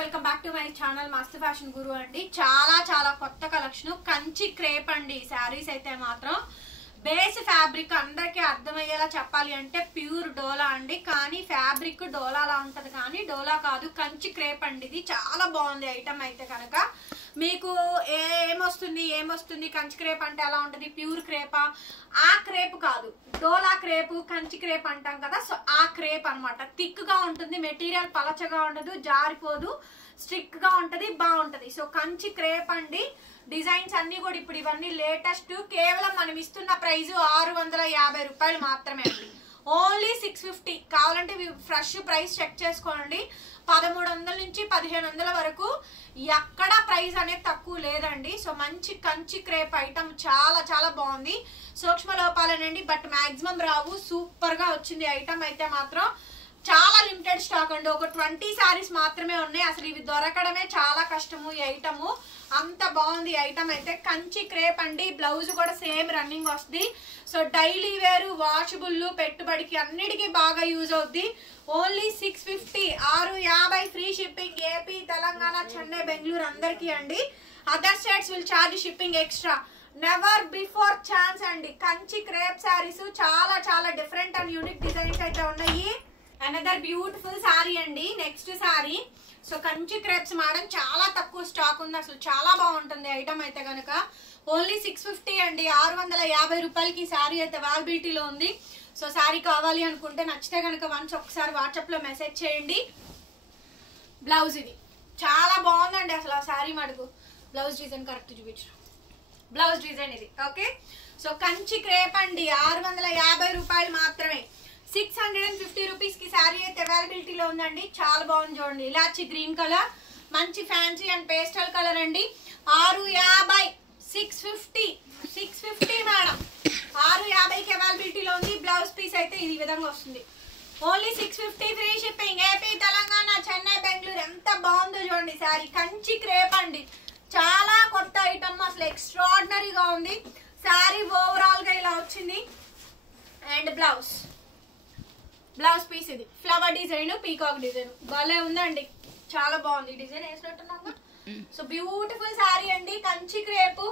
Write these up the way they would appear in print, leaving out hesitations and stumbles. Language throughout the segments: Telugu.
Welcome back to my channel మస్త్ ఫ్యాషన్ గురు అండి. చాలా చాలా కొత్త కలెక్షన్ కంచి క్రేప్ అండి. శారీస్ అయితే మాత్రం బేస్ ఫ్యాబ్రిక్ అందరికి అర్థమయ్యేలా చెప్పాలి అంటే ప్యూర్ డోలా అండి. కానీ ఫ్యాబ్రిక్ డోలాలా ఉంటది కానీ డోలా కాదు, కంచి క్రేప్ అండి. ఇది చాలా బాగుంది ఐటమ్ అయితే కనుక. మీకు ఏమొస్తుంది కంచి క్రేప్ అంటే ఎలా ఉంటది, ప్యూర్ క్రేపా? ఆ క్రేప్ కాదు, డోలా క్రేపు కంచి క్రేప్ అంటాం కదా, సో ఆ క్రేప్ అనమాట. థిక్ గా ఉంటుంది, మెటీరియల్ పలచగా ఉండదు, జారిపోదు, స్ట్రిక్ గా ఉంటది, బాగుంటది. సో కంచి క్రేప్ అండి. డిజైన్స్ అన్ని కూడా ఇప్పుడు ఇవన్నీ లేటెస్ట్. కేవలం మనం ఇస్తున్న ప్రైస్ 650 రూపాయలు మాత్రమే అండి. ఓన్లీ 650. కావాలంటే ఫ్రెష్ ప్రైస్ చెక్ చేసుకోండి. 1300 నుంచి 1500 వరకు ఎక్కడ ప్రైస్ అనేది తక్కువ లేదండి. సో మంచి కంచి క్రేప్ ఐటమ్ చాలా చాలా బాగుంది. సూక్ష్మ లోపాలేనండి, బట్ మాక్సిమం రావు. సూపర్ గా వచ్చింది ఐటమ్ అయితే మాత్రం. చాలా లిమిటెడ్ స్టాక్ అండి. ఒక 20 సారీస్ మాత్రమే ఉన్నాయి. అసలు ఇవి దొరకడమే చాలా కష్టము ఈ ఐటమ్. అంత బాగుంది ఐటమ్ అయితే. కంచి క్రేప్ అండి. బ్లౌజ్ కూడా సేమ్ రన్నింగ్ వస్తుంది. సో డైలీ వేరు, వాషబుల్, పెట్టుబడికి అన్నిటికీ బాగా యూజ్ అవుద్ది. Only 650, 650 free shipping. AP, Telangana, Chennai, Bengaluru అందరికీ అండి. Other states will charge shipping extra. Never before chance అండి. కంచి క్రేప్ శారీస్ చాలా చాలా డిఫరెంట్ అండ్ యూనిక్ డిజైన్స్ అయితే ఉన్నాయి. అనదర్ బ్యూటిఫుల్ సారీ అండి. Next sorry. So Kanchi crepes madam చాలా తక్కువ స్టాక్ ఉంది. అసలు చాలా బాగుంటుంది ఐటమ్ అయితే కనుక. ఓన్లీ 650 అండి. 650 రూపాయలకి సారీ అయితే అవైలబిలిటీలో ఉంది. సో సారీ కావాలి అనుకుంటే నచ్చితే కనుక వన్స్ ఒకసారి వాట్సాప్ లో మెసేజ్ చేయండి. బ్లౌజ్ ఇది చాలా బాగుందండి. అసలు ఆ సారీ మడుగు బ్లౌజ్ డిజైన్ కరెక్ట్ చూపించు. బ్లౌజ్ డిజైన్ ఇది. ఓకే, సో కంచి క్రేప్ అండి. 650 రూపాయలు మాత్రమే. 650 రూపీస్ కి శారీ అయితే అవైలబిలిటీలో ఉందండి. చాలా బాగుంది చూడండి. ఇలాచి గ్రీన్ కలర్, మంచి ఫ్యాన్సీ అండ్ పేస్టల్ కలర్ అండి. 650, 650 మేడం. 650కి అవైలబిలిటీలో ఉంది. బ్లౌజ్ పీస్ అయితే ఈ విధంగా వస్తుంది. Only 650 free shipping. AP, Telangana, Chennai, Bengaluru. ఎంత బాగుందో చూడండి శారీ. కంచి క్రేప్ అండి. చాలా కొత్త ఐటమ్. అసలు ఎక్స్ట్రాడినరీగా ఉంది శారీ. ఓవరాల్ గా ఇలా వచ్చింది. అండ్ బ్లౌజ్ పీస్ ఇది. ఫ్లవర్ డిజైన్, పీకాక్ డిజైన్ భలే ఉందండి. చాలా బాగుంది డిజైన్. వేసినట్టున్నాగా. సో బ్యూటిఫుల్ శారీ అండి. కంచి క్రేప్.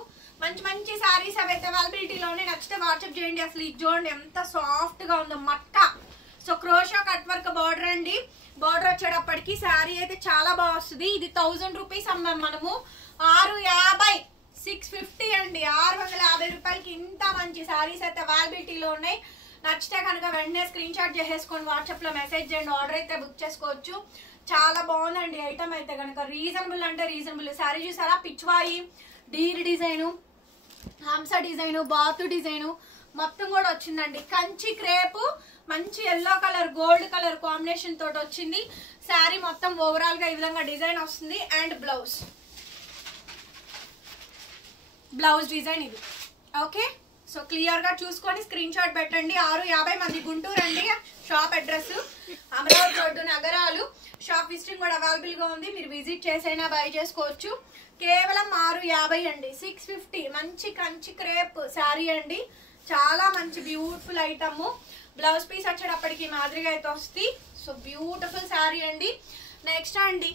మంచి మంచి శారీస్ అవైతే అవైలబిలిటీలో ఉన్నాయి. నచ్చితే వాట్సాప్ చేయండి. అసలు ఇది చూడండి ఎంత సాఫ్ట్ గా ఉందో. Matka. So crochet cut work border అండి. బార్డర్ వచ్చేటప్పటికి శారీ అయితే చాలా బాగా వస్తుంది. ఇది 1000 రూపీస్ అమ్మాం మనము. 650, 650 అండి. 650 రూపాయలకి ఇంత మంచి శారీస్ అయితే అవైలబిలిటీలో ఉన్నాయి. నచ్చితే కనుక వెంటనే స్క్రీన్ షాట్ చేసేసుకొని వాట్సాప్ లో మెసేజ్ చేయండి. ఆర్డర్ అయితే బుక్ చేసుకోవచ్చు. చాలా బాగుందండి ఐటమ్ అయితే కనుక. రీజనబుల్ అంటే రీజనబుల్. శారీ చూసారా, పిచ్వాయి, డీర్ డిజైన్, హంస డిజైన్, బాతు డిజైన్ మొత్తం కూడా వచ్చిందండి. కంచి క్రేప్ మంచి yellow colour, gold colour combination తోటి వచ్చింది. శారీ మొత్తం ఓవరాల్ గా ఈ విధంగా డిజైన్ వస్తుంది. అండ్ బ్లౌజ్ డిజైన్ ఇది. ఓకే, సో క్లియర్ గా చూసుకొని స్క్రీన్ షాట్ పెట్టండి. 650 మంది. గుంటూరు అండి షాప్ అడ్రస్. అమరావతి రోడ్డు, నగరాలు. షాప్ విజిటింగ్ కూడా అవైలబుల్ గా ఉంది. మీరు విజిట్ చేసైనా బై చేసుకోవచ్చు. కేవలం 650 అండి. 650 మంచి కంచి క్రేప్ శారీ అండి. చాలా మంచి బ్యూటిఫుల్ ఐటమ్. బ్లౌజ్ పీస్ వచ్చేటప్పటికి మాదిరిగా అయితే వస్తుంది. సో బ్యూటిఫుల్ శారీ అండి. నెక్స్ట్ అండి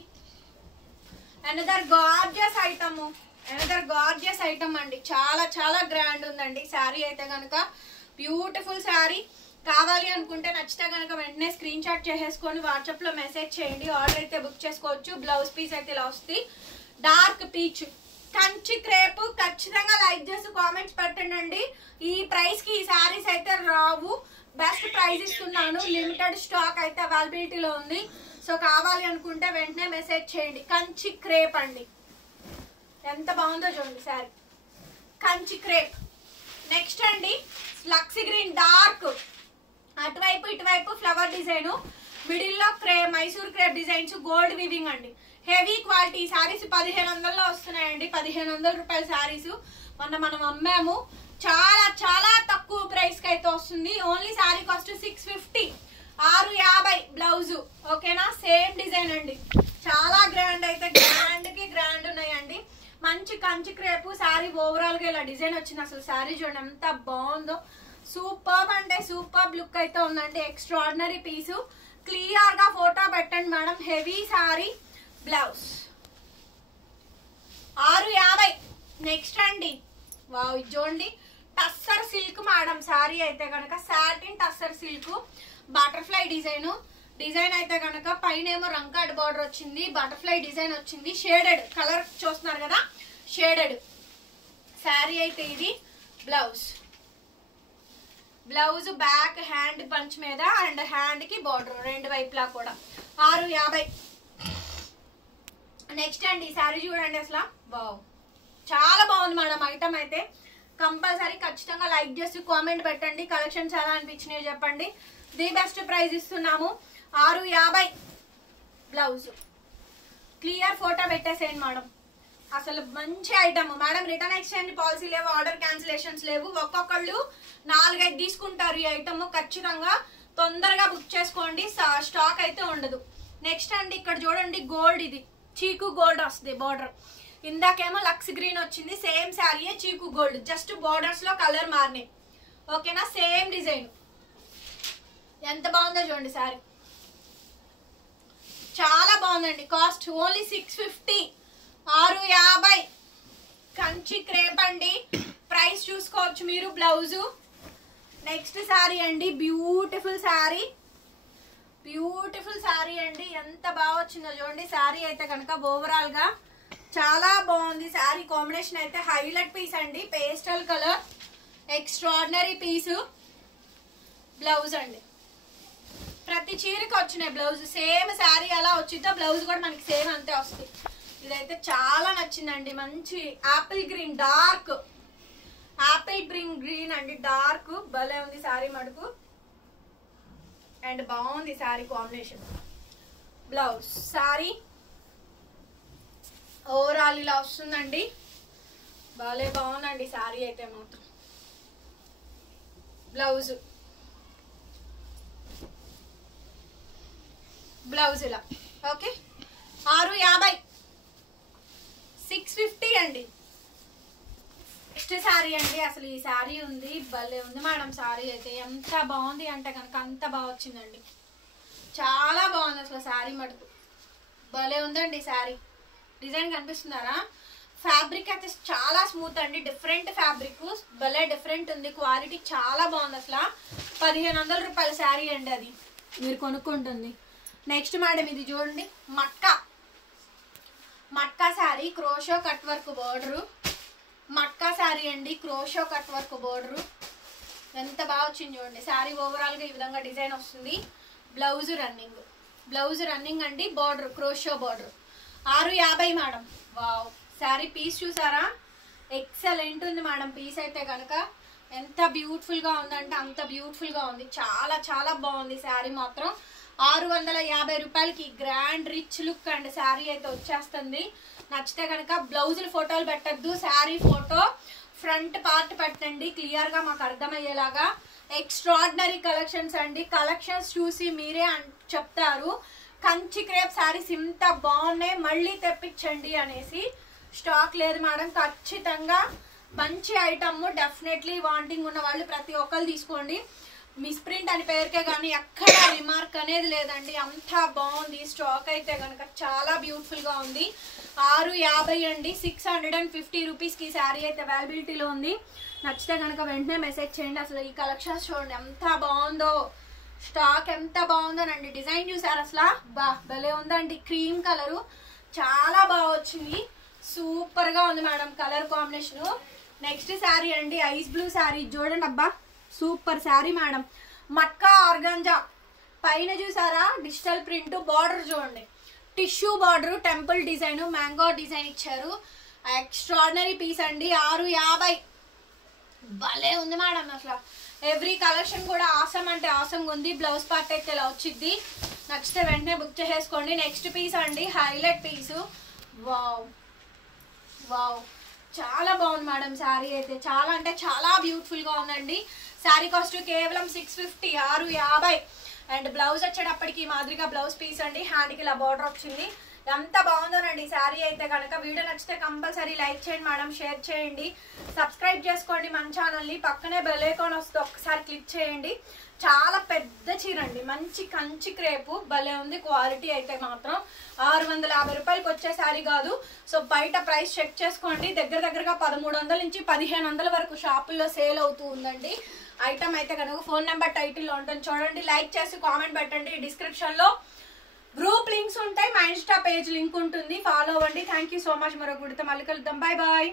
అనదర్ గార్జియస్ ఐటమ్ అండి. చాలా చాలా గ్రాండ్ ఉందండి శారీ అయితే కనుక. బ్యూటిఫుల్ శారీ. కావాలి అనుకుంటే నచ్చితే కనుక వెంటనే స్క్రీన్ షాట్ చేసేసుకొని వాట్సాప్ లో మెసేజ్ చేయండి. ఆర్డర్ అయితే బుక్ చేసుకోవచ్చు. బ్లౌజ్ పీస్ అయితే ఇలా వస్తుంది. Dark peach Kanchi crepe. ఖచ్చితంగా లైక్ చేసి కామెంట్స్ పెట్టండి. ఈ ప్రైస్ కి ఈ శారీస్ అయితే రావు. బెస్ట్ ప్రైస్ ఇస్తున్నాను. లిమిటెడ్ స్టాక్ అయితే అవైలబిలిటీలో ఉంది. సో కావాలి అనుకుంటే వెంటనే మెసేజ్ చేయండి. కంచి క్రేప్ అండి. ఎంత బాగుందో చూడండి శారీ. కంచి క్రేప్. నెక్స్ట్ అండి లక్సీ గ్రీన్ డార్క్. అటువైపు ఇటువైపు ఫ్లవర్ డిజైన్, మిడిల్ లో Mysore crepe designs, gold weaving అండి. హెవీ క్వాలిటీ శారీస్ 1500లో వస్తున్నాయండి. 1500 రూపాయల శారీస్ మొన్న మనం అమ్మాము. చాలా చాలా తక్కువ ప్రైస్ కి అయితే వస్తుంది. Only sari cost 650. 650 బ్లౌజ్. ఓకేనా, సేమ్ డిజైన్ అండి. చాలా గ్రాండ్ అయితే గ్రాండ్ కి గ్రాండ్ ఉన్నాయండి. మంచి కంచి క్రేపు శారీ. ఓవరాల్ గా ఇలా డిజైన్ వచ్చింది. అసలు శారీ చూడండి ఎంత బాగుందో. సూపర్ అంటే సూపర్ లుక్ అయితే ఉందండి. ఎక్స్ట్రాడినరీ పీసు. క్లియర్ గా ఫోటో పెట్టండి madam. Heavy sari. Blouse 650. Next అండి వావ్, ఇది చూడండి టస్సర్ సిల్క్ మేడం శారీ అయితే కనుక, satin tussar silk butterfly design అయితే కనుక పైన ఏమో రంకాడ్ బార్డర్ వచ్చింది, బటర్ఫ్లై డిజైన్ వచ్చింది, షేడెడ్ కలర్ చూస్తున్నారు కదా, షేడెడ్ శారీ అయితే ఇది. బ్లౌజ్ బ్యాక్ హ్యాండ్ పంచ్ మీద అండ్ హ్యాండ్ కి బార్డర్ రెండు వైపులా కూడా 650. నెక్స్ట్ అండి ఈ శారీ చూడండి అసలు వావ్, చాలా బాగుంది మేడం. ఐటమ్ అయితే కంపల్సరీ ఖచ్చితంగా లైక్ చేసి కామెంట్ పెట్టండి, కలెక్షన్ చాలా అనిపించినాయి చెప్పండి. ది బెస్ట్ ప్రైస్ ఇస్తున్నాము 650. బ్లౌజ్ క్లియర్ ఫోటో పెట్టేసేయండి మేడం, అసలు మంచి item madam. Return exchange policy లేవు, ఆర్డర్ క్యాన్సిలేషన్స్ లేవు. ఒక్కొక్కళ్ళు 4-5 తీసుకుంటారు ఈ ఐటమ్. ఖచ్చితంగా తొందరగా బుక్ చేసుకోండి, స్టాక్ అయితే ఉండదు. నెక్స్ట్ అండి ఇక్కడ చూడండి గోల్డ్, ఇది చీకు గోల్డ్ వస్తుంది బార్డర్. ఇందాకేమో లక్స్ గ్రీన్ వచ్చింది, సేమ్ శారీయే చీకు గోల్డ్, జస్ట్ బార్డర్స్ లో కలర్ మారినాయి. ఓకేనా, సేమ్ డిజైన్. ఎంత బాగుందో చూడండి శారీ, చాలా బాగుందండి. Cost only 650. 650 కంచి క్రేప్ అండి, ప్రైస్ చూసుకోవచ్చు మీరు. బ్లౌజు నెక్స్ట్ శారీ అండి, బ్యూటిఫుల్ శారీ అండి, ఎంత బాగా వచ్చిందో చూడండి. శారీ అయితే కనుక ఓవరాల్ గా చాలా బాగుంది. శారీ కాంబినేషన్ అయితే హైలైట్ పీస్ అండి, పేస్టల్ కలర్ ఎక్స్ట్రాడినరీ పీసు. బ్లౌజ్ అండి ప్రతి చీరకి వచ్చినాయి బ్లౌజ్, సేమ్ శారీ ఎలా వచ్చిందో బ్లౌజ్ కూడా మనకి సేమ్ అంతే వస్తుంది. ఇదైతే చాలా నచ్చిందండి, మంచి apple green, dark apple green అండి, డార్క్ భలే ఉంది శారీ మటుకు, అండ్ బాగుంది sari combination. Blouse sari overall ఇలా వస్తుందండి, భలే బాగుందండి శారీ అయితే మాత్రం. బ్లౌజ్ ఇలా ఓకే. 650. 650 అండి. నెక్స్ట్ శారీ అండి, అసలు ఈ శారీ ఉంది భలే ఉంది మేడం. శారీ అయితే ఎంత బాగుంది అంటే కనుక అంత బాగా వచ్చిందండి, చాలా బాగుంది అసలు శారీ మటుకు, భలే ఉందండి శారీ. డిజైన్ కనిపిస్తున్నారా? ఫ్యాబ్రిక్ అయితే చాలా స్మూత్ అండి, డిఫరెంట్ ఫ్యాబ్రిక్, భలే డిఫరెంట్ ఉంది, క్వాలిటీ చాలా బాగుంది అసలు. 1500 రూపాయల శారీ అండి, అది మీరు కొనుక్కుంటుంది. నెక్స్ట్ మేడం ఇది చూడండి matka sari, crochet cut work border, matka sari అండి, క్రోషో కట్ వర్క్ బోర్డరు, ఎంత బాగా వచ్చింది చూడండి. శారీ ఓవరాల్ గా ఈ విధంగా డిజైన్ వస్తుంది. బ్లౌజ్ రన్నింగ్ అండి, border crochet border. 650 madam. Wow, sari piece చూసారా, ఎక్సలెంట్ ఉంది మేడం. పీస్ అయితే కనుక ఎంత బ్యూటిఫుల్ గా ఉందంటే అంత బ్యూటిఫుల్ గా ఉంది, చాలా చాలా బాగుంది శారీ మాత్రం. 650 రూపాయలకి grand rich look and sari అయితే వచ్చేస్తుంది. నచ్చితే కనుక బ్లౌజులు ఫోటోలు పెట్టద్దు, శారీ ఫోటో ఫ్రంట్ పార్ట్ పెట్టండి క్లియర్ గా మాకు అర్థమయ్యేలాగా. ఎక్స్ట్రాడినరీ కలెక్షన్స్ అండి, కలెక్షన్స్ చూసి మీరే చెప్తారు కంచి క్రేప్ శారీస్ ఇంత బాగున్నాయి మళ్ళీ తెప్పించండి అనేసి. స్టాక్ లేదు మేడం, ఖచ్చితంగా మంచి ఐటమ్, డెఫినెట్లీ వాంటింగ్ ఉన్న వాళ్ళు ప్రతి ఒక్కరు తీసుకోండి. మిస్ప్రింట్ అని పేరుకే కానీ ఎక్కడ రిమార్క్ అనేది లేదండి, అంతా బాగుంది. స్టాక్ అయితే కనుక చాలా బ్యూటిఫుల్ గా ఉంది. 650 అండి, 650 రూపీస్కి శారీ అయితే అవైలబిలిటీలో ఉంది. నచ్చితే కనుక వెంటనే మెసేజ్ చేయండి. అసలు ఈ కలెక్షన్స్ చూడండి ఎంత బాగుందో, స్టాక్ ఎంత బాగుందోనండి. డిజైన్ చూసారు అసలు భలే ఉందండి, క్రీమ్ కలరు చాలా బాగా వచ్చింది, సూపర్ గా ఉంది madam colour combination. Next sari అండి ఐస్ బ్లూ శారీ చూడండి, అబ్బా super sari madam. Matka organza పైన చూసారా డిజిటల్ ప్రింట్, బార్డర్ చూడండి tissue border, temple design, mango design ఇచ్చారు. ఎక్స్ట్రాడినరీ పీస్ అండి. 650 భలే ఉంది మేడం. అసలు ఎవ్రీ కలెక్షన్ కూడా ఆసమ్ అంటే ఆసమ్ ఉంది. బ్లౌజ్ పార్ట్ అయితే ఇలా వచ్చింది. నచ్చితే వెంటనే బుక్ చేసేసుకోండి. నెక్స్ట్ పీస్ అండి హైలైట్ పీసు. వావ్ వావ్ చాలా బాగుంది మేడం శారీ అయితే, చాలా అంటే చాలా బ్యూటిఫుల్ గా ఉందండి. శారీ కాస్ట్ కేవలం 650, 650. అండ్ బ్లౌజ్ వచ్చేటప్పటికి మాదిరిగా బ్లౌజ్ పీస్ అండి, హ్యాండ్కి ఇలా బార్డర్ వచ్చింది. ఎంత బాగుందోనండి శారీ అయితే కనుక. వీడియో నచ్చితే కంపల్సరీ లైక్ చేయండి మేడం, షేర్ చేయండి, సబ్స్క్రైబ్ చేసుకోండి మన ఛానల్ని. పక్కనే బెల్ ఐకాన్ వస్తే ఒక్కసారి క్లిక్ చేయండి. చాలా పెద్ద చీర అండి, మంచి కంచి క్రేపు, భలే ఉంది. క్వాలిటీ అయితే మాత్రం 650 రూపాయలకి వచ్చే శారీ కాదు. సో బయట ప్రైస్ చెక్ చేసుకోండి. దగ్గరగా 1300 నుంచి 1500 వరకు షాపుల్లో సేల్ అవుతూ ఉందండి. ఐటమ్ అయితే కనుక ఫోన్ నెంబర్ టైటిల్లో ఉంటుంది, చూడండి. లైక్ చేసి కామెంట్ పెట్టండి. డిస్క్రిప్షన్లో గ్రూప్ లింక్స్ ఉంటాయి, మా ఇన్స్టా పేజ్ లింక్ ఉంటుంది, ఫాలో అవ్వండి. Thank you so much. మరో గుడితో మళ్ళీ కలుద్దాం. Bye bye.